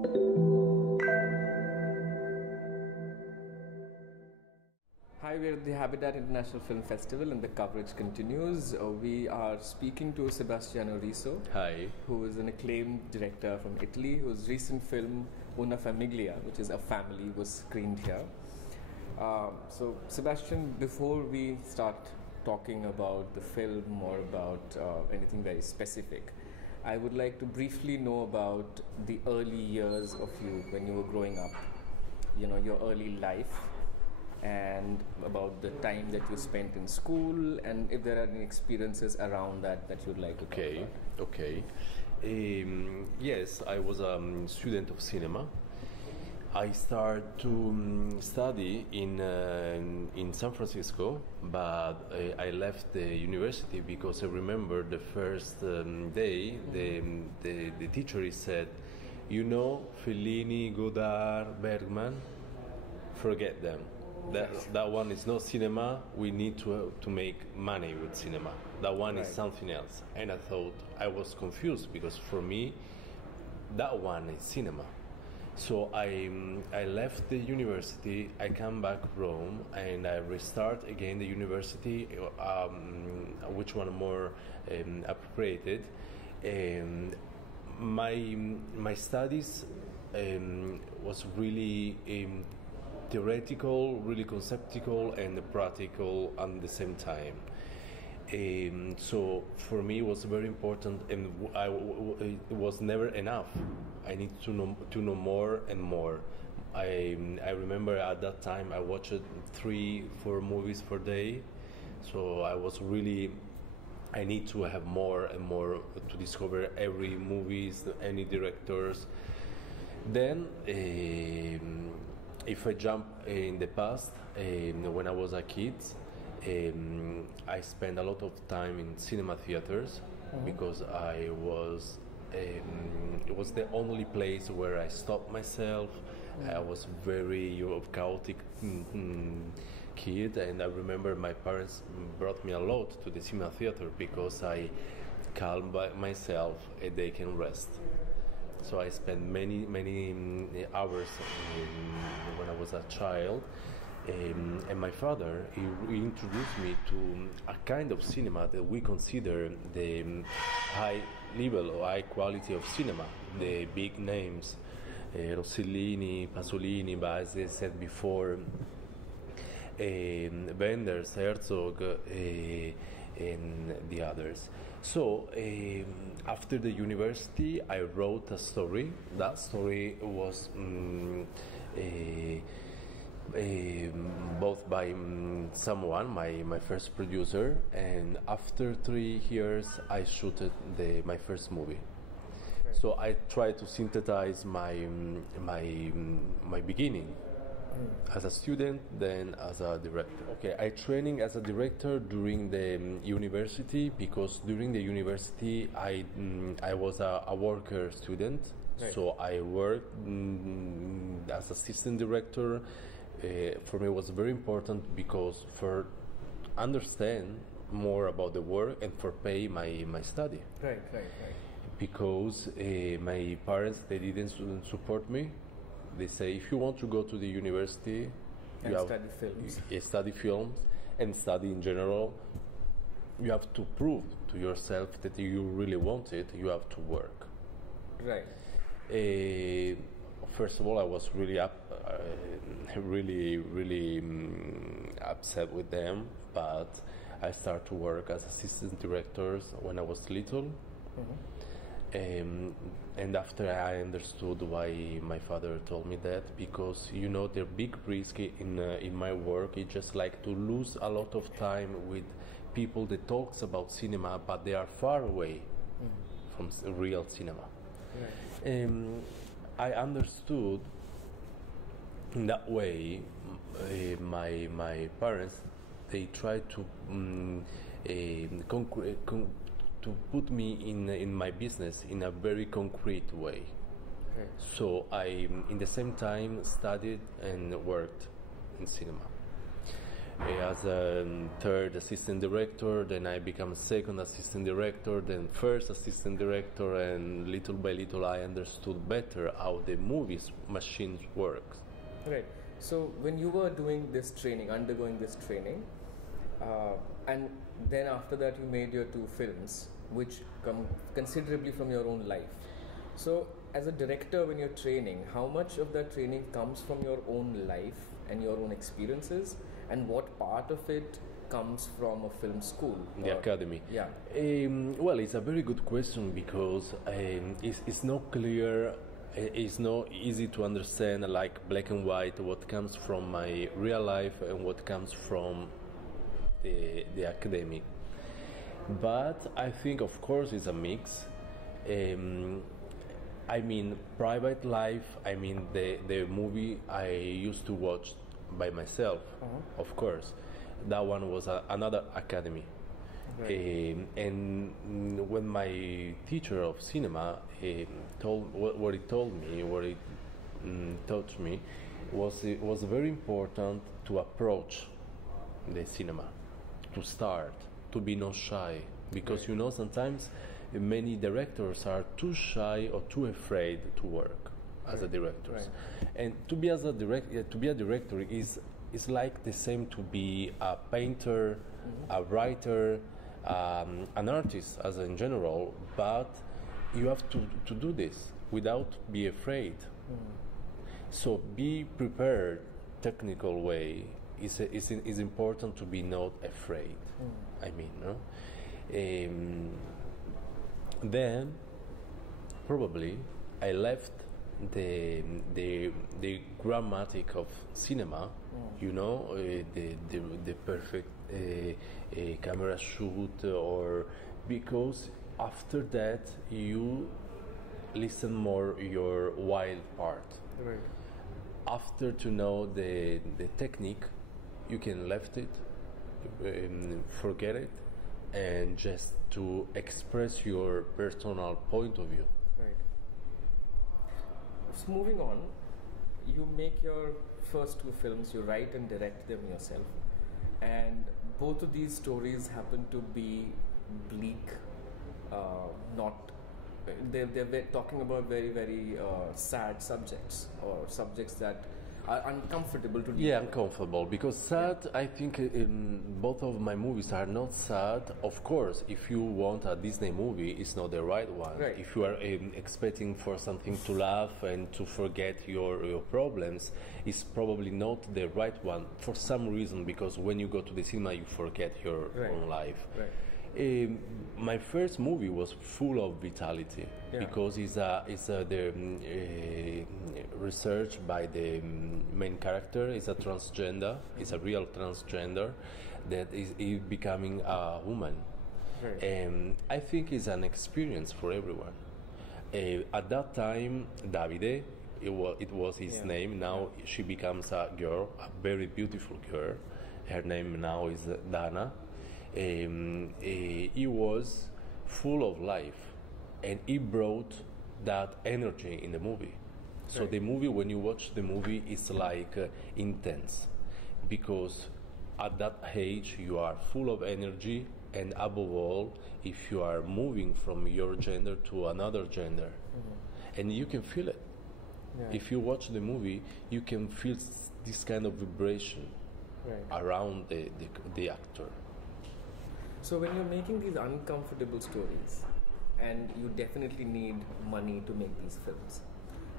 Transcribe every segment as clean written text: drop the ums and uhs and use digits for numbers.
Hi, we're at the Habitat International Film Festival and the coverage continues. We are speaking to Sebastiano Riso. Hi. Who is an acclaimed director from Italy, whose recent film Una Famiglia, which is A Family, was screened here. So, Sebastian, before we start talking about the film or about anything very specific, I would like to briefly know about the early years of you when you were growing up, your early life, and about the time that you spent in school, and if there are any experiences around that you'd like to talk about. Okay. Yes, I was a student of cinema. I started to study in San Francisco, but I left the university because I remember the first day the teacher said, Fellini, Godard, Bergman, forget them. That one is not cinema. We need to make money with cinema. That one is something else. And I thought, I was confused because for me, that one is cinema. So I left the university. I come back Rome and I restart again the university. Which one more appropriated? My studies was really theoretical, really conceptual, and practical at the same time. So for me, it was very important, and it was never enough. I need to know more and more. I remember at that time I watched 3-4 movies per day, so I need to have more and more to discover every movies, any directors. Then. If I jump in the past, when I was a kid, I spent a lot of time in cinema theaters because it was the only place where I stopped myself. I was very chaotic kid, and I remember my parents brought me a lot to the cinema theater because I calm myself and they can rest. So I spent many hours when I was a child, and my father he introduced me to a kind of cinema that we consider the high level or high quality of cinema, the big names, Rossellini, Pasolini, but as I said before, Wenders, Herzog, and the others. So after the university, I wrote a story. That story was both by someone, my first producer, and after 3 years, I shot my first movie. So I tried to synthesize my beginning. As a student, then as a director. Okay, I training as a director during the university because during the university I was a worker student, so I worked as assistant director. For me, it was very important because for understand more about the work and for pay my study. Right. Because my parents they didn't support me. They say if you want to go to the university and study films. Study films and study in general, you have to prove to yourself that you really want it. You have to work. Right. First of all, I was really upset with them, but I started to work as assistant directors when I was little. And after I understood why my father told me that, because the big risk in my work is just like to lose a lot of time with people that talks about cinema, but they are far away from real cinema. Right. I understood in that way. My parents they tried to to put me in my business in a very concrete way. Okay. So I, in the same time, studied and worked in cinema. as a third assistant director, then I become second assistant director, then first assistant director, and little by little I understood better how the movies machines works. Right. So when you were doing this training, undergoing this training, and then after that you made your 2 films, which come considerably from your own life. So as a director, when you're training, how much of that training comes from your own life and your own experiences, and what part of it comes from a film school? The academy. Yeah. Well, it's a very good question because it's not clear. It's not easy to understand, like black and white, what comes from my real life and what comes from the academic. But I think, of course, it's a mix. I mean, private life, I mean, the movie I used to watch by myself, of course. That one was another academy. Right. And when my teacher of cinema what he told me, taught me, was it was very important to approach the cinema, to start, to be not shy, because you know sometimes many directors are too shy or too afraid to work as a director, and to be a director is like the same to be a painter, a writer, an artist as in general, but you have to do this without be afraid. So be prepared technical way is important to be not afraid. I mean, no? Then probably I left the grammatic of cinema, you know, the perfect camera shoot, or because after that you listen more your wild part. Right. After to know the technique, you can left it, forget it, and just to express your personal point of view. Right. So moving on, you make your first 2 films, you write and direct them yourself, and both of these stories happen to be bleak, not they're talking about very, very sad subjects, or subjects that are uncomfortable to deal Yeah, with. uncomfortable, because sad, I think both of my movies are not sad. Of course, if you want a Disney movie, it's not the right one. Right. If you are expecting for something to laugh and to forget your problems, it's probably not the right one for some reason, because when you go to the cinema, you forget your own life. Right. My first movie was full of vitality, because it's research by the main character is a transgender, is a real transgender that is becoming a woman. Right. And I think it's an experience for everyone. At that time, Davide, it was his name. Now she becomes a girl, a very beautiful girl. Her name now is Dana. He was full of life, and he brought that energy in the movie. So Right. the movie, when you watch the movie, is like intense, because at that age you are full of energy, and above all, if you are moving from your gender to another gender, and you can feel it. Yeah. If you watch the movie, you can feel this kind of vibration around the actor. So when you're making these uncomfortable stories, and you definitely need money to make these films,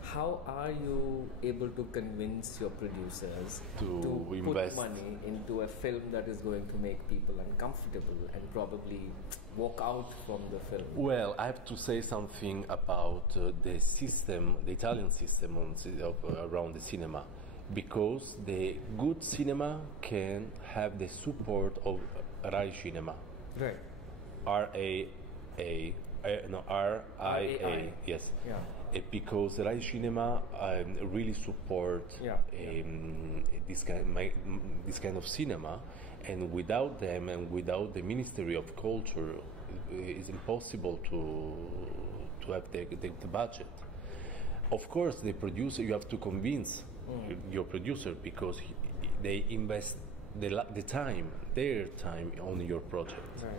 how are you able to convince your producers To put invest money into a film that is going to make people uncomfortable and probably walk out from the film? Well, I have to say something about the system, the Italian system around the cinema, because the good cinema can have the support of Rai Cinema. Right. RIA, yes. Yeah. Because Rai Cinema really support this kind of cinema, and without them and without the Ministry of Culture, it's impossible to have the budget. Of course, the producer, you have to convince your producer, because they invest their time on your project. Right.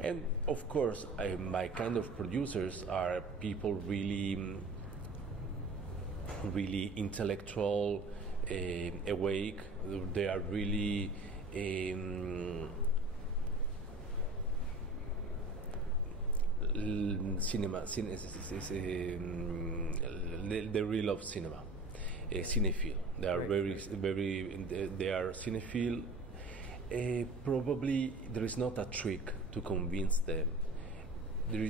And of course, my kind of producers are people really intellectual, awake. They are really they really love cinema, cinephile. They are they are cinephile. Probably there is not a trick to convince them. There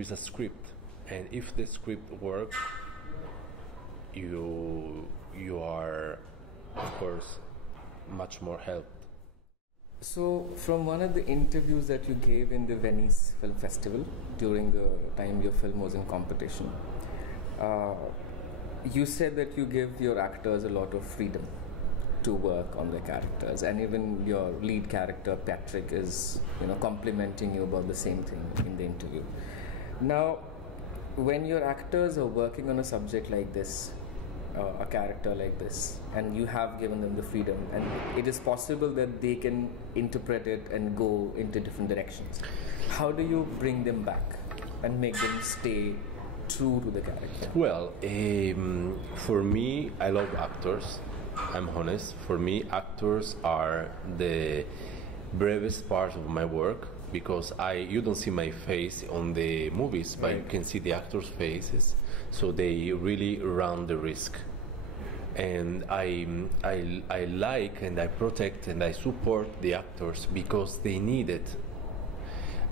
is a script, and if the script works, you are, of course, much more helped. So, from one of the interviews that you gave in the Venice Film Festival during the time your film was in competition, you said that you give your actors a lot of freedom to work on their characters, and even your lead character Patrick is, complimenting you about the same thing in the interview. Now, when your actors are working on a subject like this, a character like this, and you have given them the freedom, and it is possible that they can interpret it and go into different directions, how do you bring them back and make them stay true to the character? Well, for me, I love actors. I'm honest. For me, actors are the bravest part of my work, because you don't see my face on the movies, but you can see the actors' faces. So they really run the risk, and I like and I protect and I support the actors because they need it.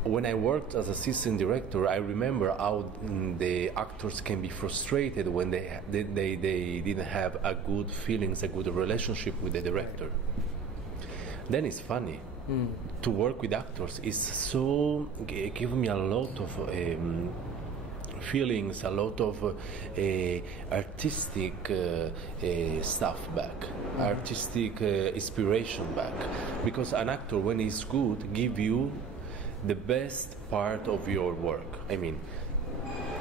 When I worked as assistant director, I remember how the actors can be frustrated when they didn't have a good feelings, a good relationship with the director. Then it's funny. To work with actors is so give me a lot of feelings, a lot of artistic stuff back, artistic inspiration back, because an actor, when he's good, give you the best part of your work. I mean,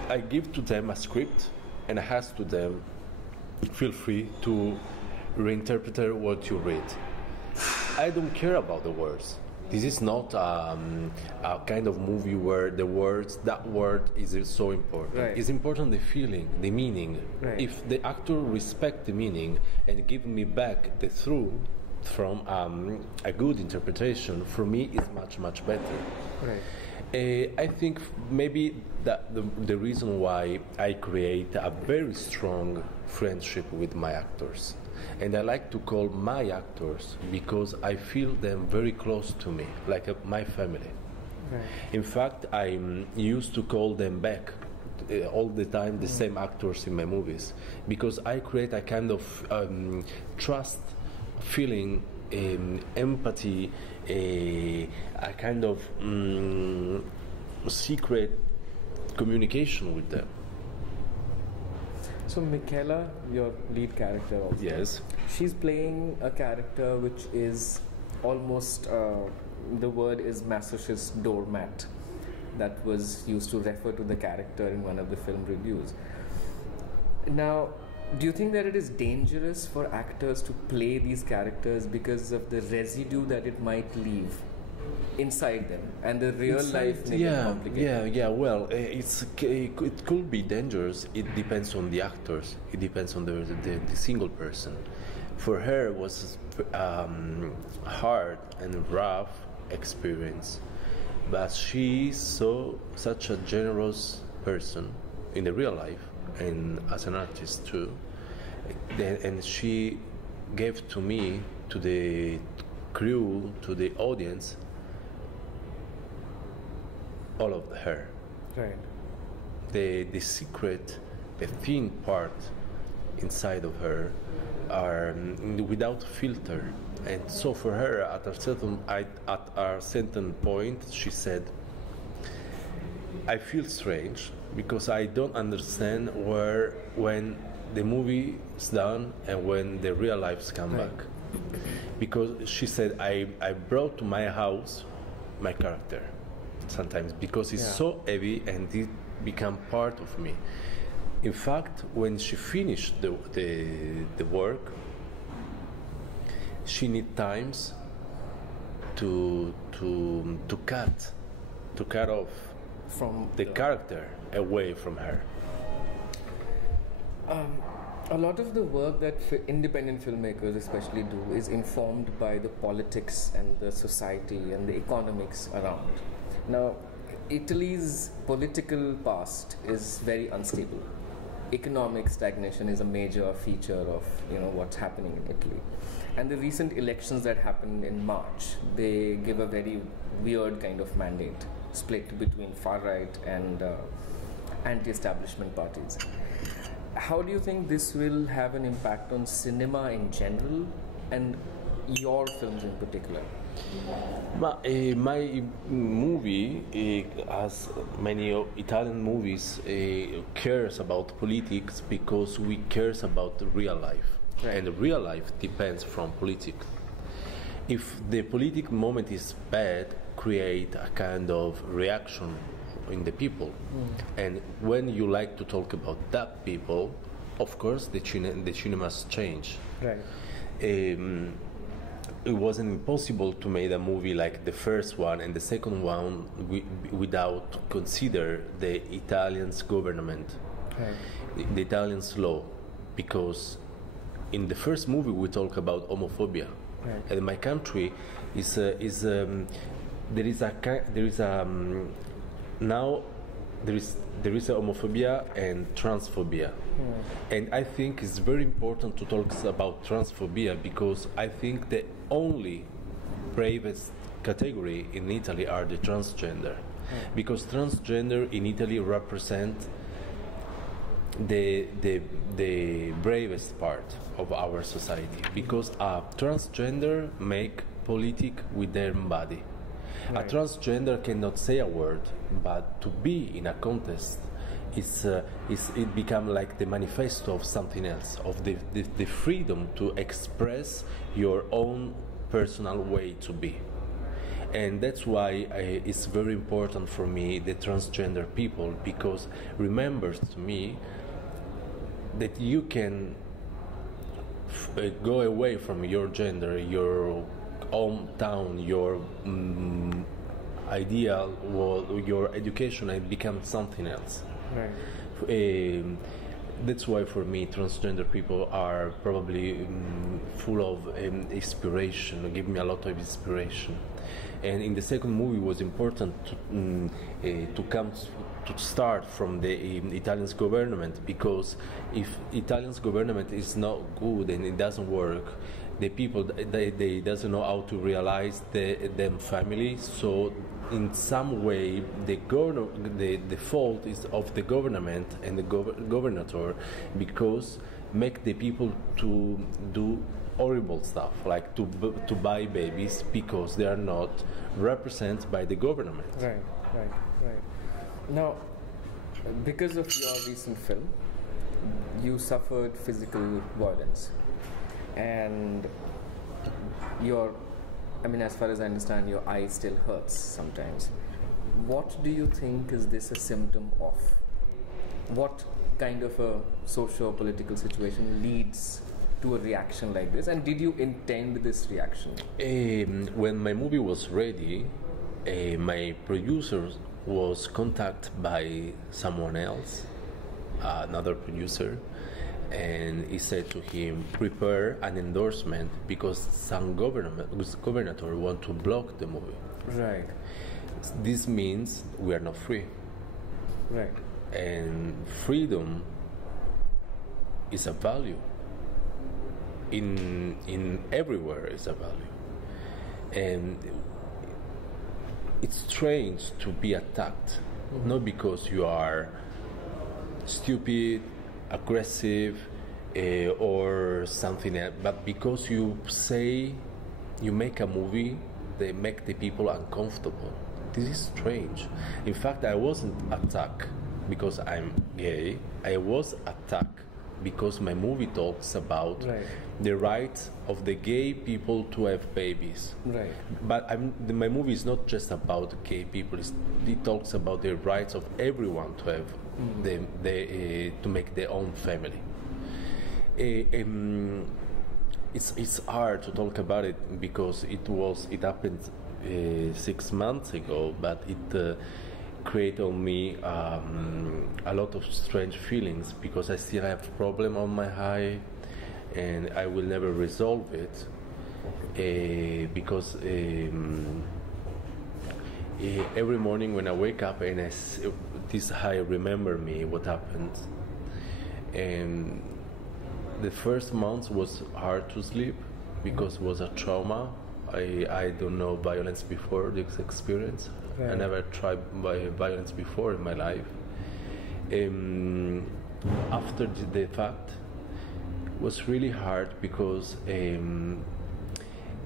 I give to them a script and I ask to them, feel free to reinterpret what you read. I don't care about the words. This is not a kind of movie where that word is so important. Right. It's important the feeling, the meaning. Right. If the actor respect the meaning and give me back the truth from a good interpretation, for me is much better. Right. I think maybe that the reason why I create a very strong friendship with my actors. And I like to call my actors because I feel them very close to me, like my family. Right. In fact, I used to call them back all the time, the same actors in my movies, because I create a kind of trust, feeling, empathy, a kind of secret communication with them. So Michaela, your lead character also. Yes. She's playing a character which is almost, the word is masochist doormat. That was used to refer to the character in one of the film reviews. Now, do you think that it is dangerous for actors to play these characters because of the residue that it might leave inside them and the real life may get complicated? Yeah. Well, it could be dangerous. It depends on the actors. It depends on the single person. For her, it was hard and rough experience, but she's such a generous person in the real life and as an artist too. And she gave to me, to the crew, to the audience, all of her. Right. The secret, the thin part inside of her are without filter. And so for her, at a certain point, she said, I feel strange because I don't understand when the movie is done and when the real lives come back. Because she said, I brought to my house my character sometimes because it's so heavy and it become part of me. In fact, when she finished the work, she need times to cut off From the character away from her. A lot of the work that independent filmmakers especially do is informed by the politics and the society and the economics around. Now, Italy's political past is very unstable. Economic stagnation is a major feature of what's happening in Italy. And the recent elections that happened in March, they give a very weird kind of mandate, split between far-right and anti-establishment parties. How do you think this will have an impact on cinema in general and your films in particular? My movie, as many Italian movies, cares about politics because we cares about real life. Right. And real life depends from politics. If the political moment is bad, create a kind of reaction in the people. And when you like to talk about that people, of course the cinemas change. Right. It wasn't impossible to make a movie like the first one and the second one without consider the Italian's government, right. The Italian's law, because in the first movie we talk about homophobia, right. And in my country there is a homophobia and transphobia. And I think it's very important to talk about transphobia because I think the only bravest category in Italy are the transgender. Because transgender in Italy represent the bravest part of our society, because a transgender make politics with their body. Right. A transgender cannot say a word, but to be in a contest it become like the manifesto of something else, of the freedom to express your own personal way to be. And that's why it's very important for me, the transgender people, because remembers to me that you can go away from your gender, your hometown, your ideal, or your education, and become something else. Right. That's why for me transgender people are probably full of inspiration, give me a lot of inspiration. And in the second movie it was important to start from the Italian government, because if Italian government is not good and it doesn't work, the people they doesn't know how to realize them family. So in some way the fault is of the government and the governor, because make the people to do horrible stuff, like to buy babies because they are not represented by the government. Right. Now, because of your recent film, you suffered physical violence, and as far as I understand, your eye still hurts sometimes. What do you think is this a symptom of? What kind of a socio-political situation leads to a reaction like this, and did you intend this reaction? When my movie was ready, my producer was contacted by someone else, another producer, and he said to him, prepare an endorsement because some governor want to block the movie. Right. This means we are not free. Right. And freedom is a value. In everywhere is a value. And it's strange to be attacked, not because you are stupid, aggressive, or something else, but because you make a movie that make the people uncomfortable. This is strange. In fact, I wasn't attacked because I'm gay. I was attacked because my movie talks about the rights of the gay people to have babies. Right. But my movie is not just about gay people. It talks about the rights of everyone to have to make their own family. it's hard to talk about it because it happened 6 months ago, but it created on me a lot of strange feelings because I still have problem on my eye, and I will never resolve it because every morning when I wake up and this eye remember me what happened, and the first month was hard to sleep because it was a trauma. I don't know violence before this experience. Right. I never tried violence before in my life. After the fact, it was really hard because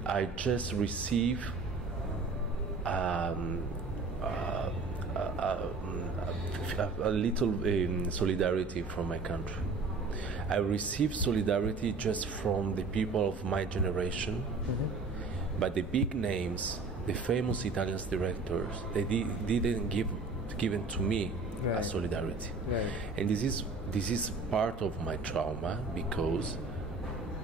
I just received a little solidarity from my country. I received solidarity just from the people of my generation, but the big names, the famous Italian directors, they didn't give it to me right. as solidarity. Right. And this is part of my trauma because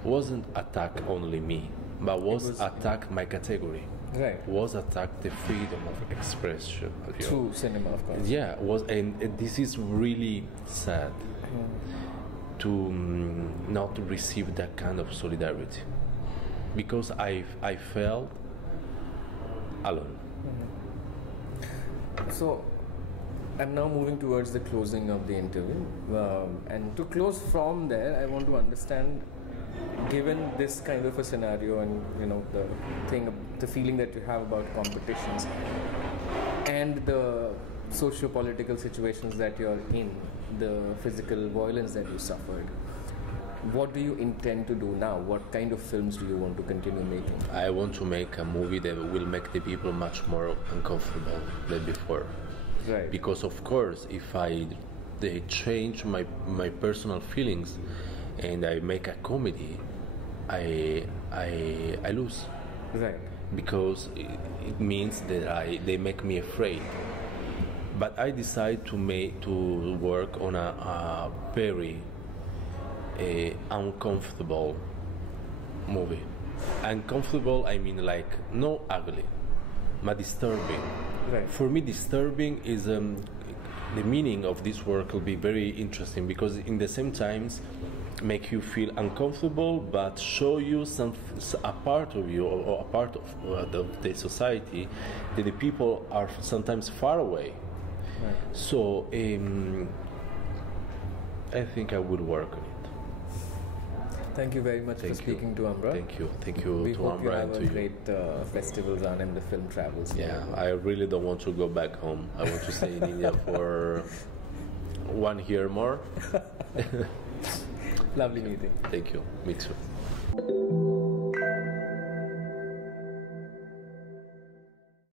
wasn't attack only me, but was attack my category. Right. Was attack the freedom of expression. Through cinema, of course. Yeah, and this is really sad to not receive that kind of solidarity because I felt alone. So I'm now moving towards the closing of the interview, and to close from there, I want to understand, given this kind of a scenario and the feeling that you have about competitions and the socio-political situations that you're in, the physical violence that you suffered, what do you intend to do now? What kind of films do you want to continue making? I want to make a movie that will make the people much more uncomfortable than before. Right. Because of course, if they change my personal feelings and I make a comedy, I lose. Right. Because it means that they make me afraid. But I decide to work on a very uncomfortable movie. Uncomfortable, I mean like no ugly, but disturbing. Right. For me, disturbing is the meaning of this work will be very interesting because in the same times make you feel uncomfortable but show you a part of you or a part of the society that the people are sometimes far away. Right. So I think I would work on it. Thank you very much for speaking to Ambra. Thank you We to hope Ambra you have and to a you. great festival run and the film travels. Yeah, I really don't want to go back home. I want to stay in India for 1 year more. Lovely meeting. Thank you. Me too.